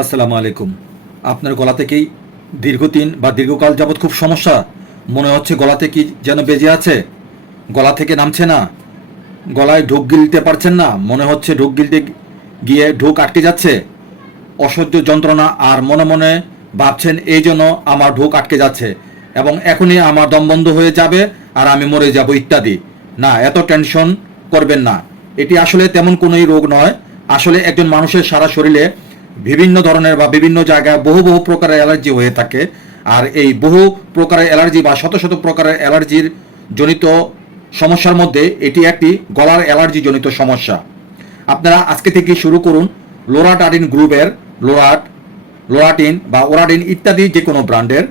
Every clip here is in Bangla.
আসসালামু আলাইকুম। আপনার গলা থেকেই দীর্ঘদিন বা দীর্ঘকাল যাবৎ খুব সমস্যা, মনে হচ্ছে গলাতে কি যেন বেজে আছে, গলা থেকে নামছে না, গলায় ঢোক গিলতে পারছেন না, মনে হচ্ছে ঢোক গিলতে গিয়ে ঢোক আটকে যাচ্ছে, অসহ্য যন্ত্রণা, আর মনে মনে ভাবছেন এই জন্য আমার ঢোক আটকে যাচ্ছে এবং এখনই আমার দম বন্ধ হয়ে যাবে আর আমি মরে যাব ইত্যাদি। না, এত টেনশন করবেন না। এটি আসলে তেমন কোনোই রোগ নয়। আসলে একজন মানুষের সারা শরীরে বিভিন্ন ধরনের বা বিভিন্ন জায়গায় বহু বহু প্রকারের অ্যালার্জি হয়ে থাকে। আর এই বহু প্রকারের অ্যালার্জি বা শত শত প্রকারের অ্যালার্জির জনিত সমস্যার মধ্যে এটি একটি গলার অ্যালার্জি জনিত সমস্যা। আপনারা আজকে থেকে শুরু করুন লোরাটাডিন গ্রুপের লোরাটিন বা ওরাডিন ইত্যাদি যে কোনো ব্র্যান্ডের,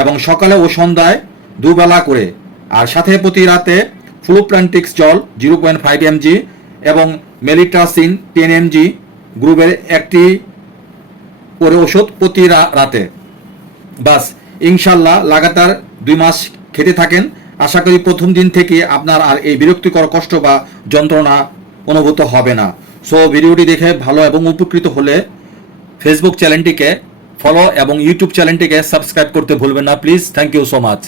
এবং সকালে ও সন্ধ্যায় দুবেলা করে, আর সাথে প্রতি রাতে ফ্লুপ্রান্টিক্স জল 0.5 mg এবং মেলিট্রাসিন 10 mg গ্রুপের একটি করে ওষুধ প্রতি রাতে। বাস, ইনশাল্লাহ লাগাতার 2 মাস খেতে থাকেন। আশা করি প্রথম দিন থেকে আপনার আর এই বিরক্তিকর কষ্ট বা যন্ত্রণা অনুভূত হবে না। সো ভিডিওটি দেখে ভালো এবং উপকৃত হলে ফেসবুক চ্যানেলটিকে ফলো এবং ইউটিউব চ্যানেলটিকে সাবস্ক্রাইব করতে ভুলবেন না please. Thank you so much.